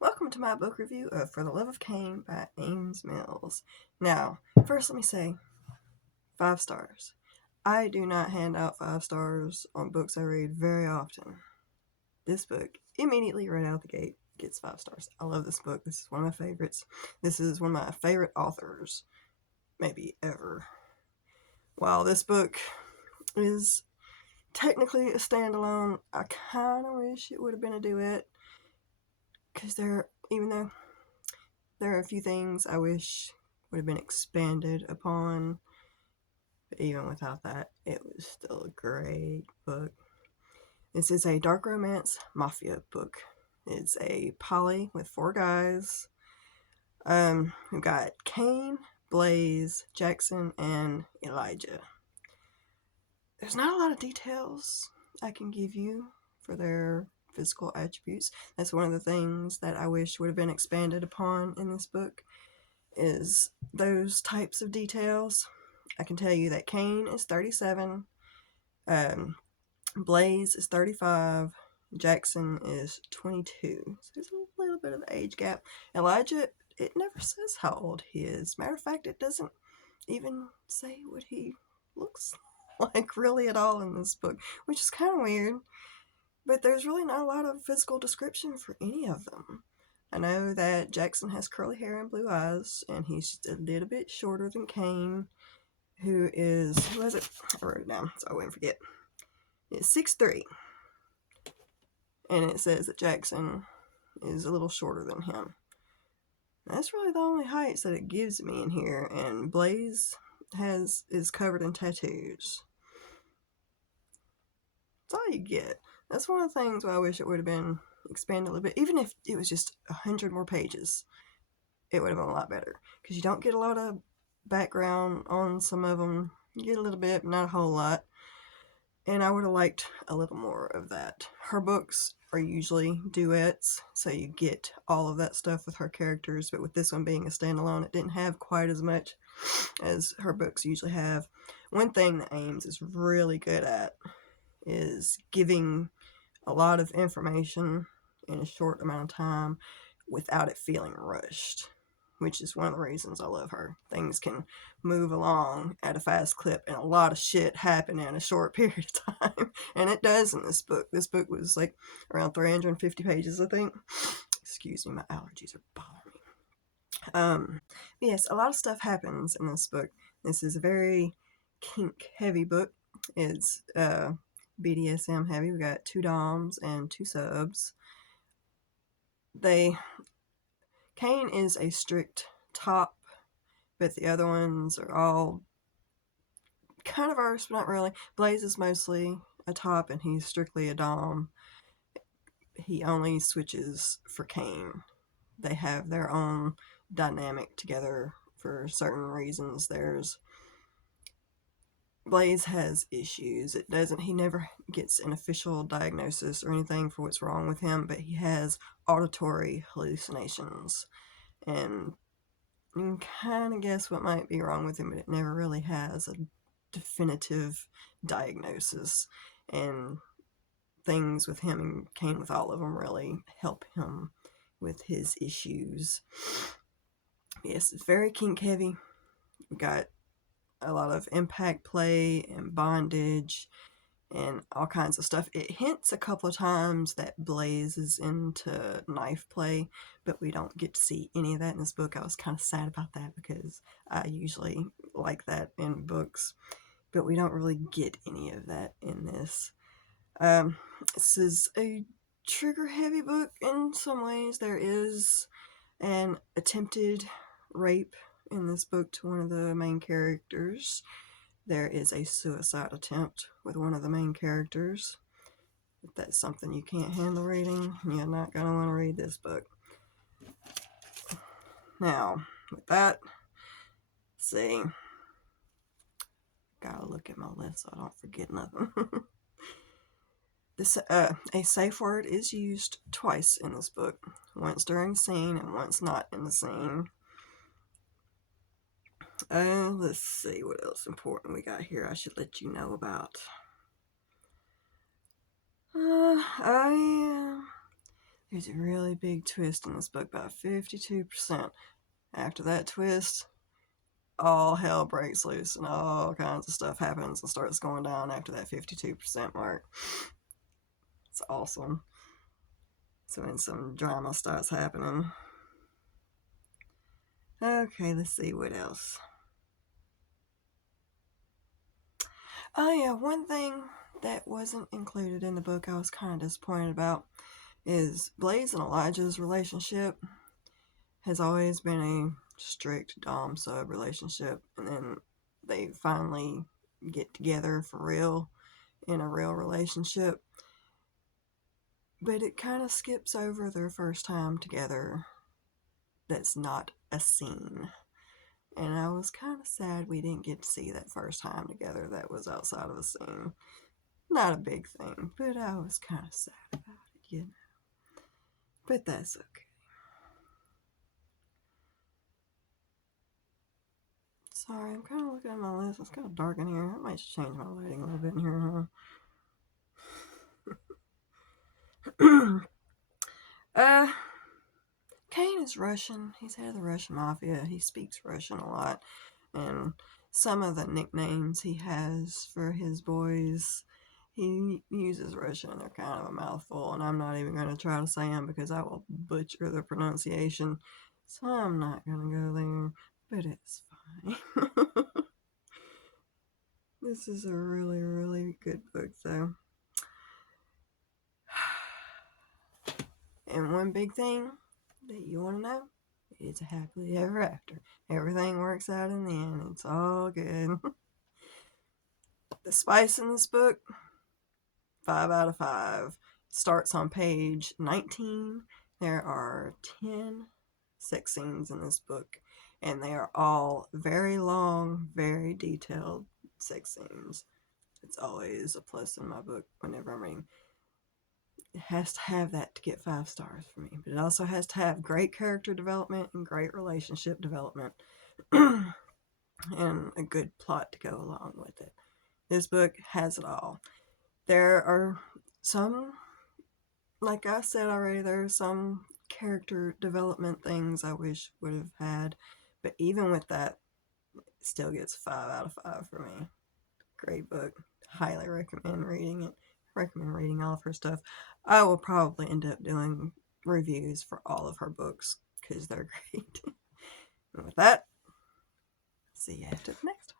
Welcome to my book review of For the Love of Kane by Ames Mills. Now, first let me say, 5 stars. I do not hand out 5 stars on books I read very often. This book, immediately right out the gate, gets 5 stars. I love this book. This is one of my favorites. This is one of my favorite authors, maybe ever. While this book is technically a standalone, I kind of wish it would have been a duet, because even though there are a few things I wish would have been expanded upon, but even without that, it was still a great book. This is a dark romance mafia book. It's a poly with 4 guys. We've got Kane, Blaze, Jackson, and Elijah. There's not a lot of details I can give you for their physical attributes. That's one of the things that I wish would have been expanded upon in this book, is those types of details. I can tell you that Kane is 37, Blaze is 35, Jackson is 22. So there's a little bit of age gap. Elijah, it never says how old he is. Matter of fact, it doesn't even say what he looks like really at all in this book, which is kind of weird. But there's really not a lot of physical description for any of them. I know that Jackson has curly hair and blue eyes, and he's just a little bit shorter than Kane, who has it? I wrote it down so I wouldn't forget. It's 6'3", and it says that Jackson is a little shorter than him. That's really the only heights that it gives me in here, and Blaze is covered in tattoos. That's all you get. That's one of the things where I wish it would have been expanded a little bit. Even if it was just 100 more pages, it would have been a lot better. Because you don't get a lot of background on some of them. You get a little bit, but not a whole lot. And I would have liked a little more of that. Her books are usually duets, so you get all of that stuff with her characters. But with this one being a standalone, it didn't have quite as much as her books usually have. One thing that Ames is really good at is giving a lot of information in a short amount of time without it feeling rushed, which is one of the reasons I love her. Things can move along at a fast clip and a lot of shit happen in a short period of time, and it does in this book. This book was like around 350 pages, I think. Excuse me, my allergies are bothering me. Yes, a lot of stuff happens in this book. This is a very kink heavy book. It's BDSM heavy. We got 2 doms and 2 subs. Kane is a strict top, but the other ones are all kind of ours, but not really. Blaze is mostly a top, and he's strictly a dom. He only switches for Kane. They have their own dynamic together for certain reasons. Blaze has issues. He never gets an official diagnosis or anything for what's wrong with him, but he has auditory hallucinations. And you can kind of guess what might be wrong with him, but it never really has a definitive diagnosis. And things with him and Kane, with all of them, really help him with his issues. Yes, it's very kink heavy. We've got a lot of impact play and bondage and all kinds of stuff. It hints a couple of times that Blaze is into knife play, but we don't get to see any of that in this book. I was kind of sad about that because I usually like that in books, but we don't really get any of that in this. This is a trigger heavy book in some ways. There is an attempted rape in this book to one of the main characters. There is a suicide attempt with one of the main characters. If that's something you can't handle reading, you're not going to want to read this book. Now, with that, let's see. Gotta look at my list so I don't forget nothing. A safe word is used twice in this book. Once during the scene and once not in the scene. Let's see what else important we got here I should let you know about. There's a really big twist in this book, about 52%. After that twist, all hell breaks loose and all kinds of stuff happens and starts going down after that 52% mark. It's awesome. So then some drama starts happening. Okay, let's see what else. Oh yeah, one thing that wasn't included in the book I was kind of disappointed about is Blaze and Elijah's relationship has always been a strict dom sub relationship, and then they finally get together for real in a real relationship. But it kind of skips over their first time together. That's not a scene. And I was kind of sad we didn't get to see that first time together that was outside of a scene. Not a big thing, but I was kind of sad about it, you know. But that's okay. Sorry, I'm kind of looking at my list. It's kind of dark in here. I might just change my lighting a little bit in here, huh? Kane is Russian. He's head of the Russian mafia. He speaks Russian a lot. And some of the nicknames he has for his boys, he uses Russian and they're kind of a mouthful. And I'm not even going to try to say them because I will butcher the pronunciation. So I'm not going to go there. But it's fine. This is a really, really good book, though. And one big thing that you want to know, it's a happily ever after. Everything works out in the end. It's all good. The spice in this book, 5 out of 5. Starts on page 19. There are 10 sex scenes in this book, and they are all very long, very detailed sex scenes. It's always a plus in my book whenever I'm reading. It has to have that to get 5 stars for me, but it also has to have great character development and great relationship development and a good plot to go along with it. This book has it all. There are some, like I said already, there are some character development things I wish would have had, but even with that, it still gets 5 out of 5 for me. Great book. Highly recommend reading it. Recommend reading all of her stuff. I will probably end up doing reviews for all of her books because they're great. And with that, see you after the next one.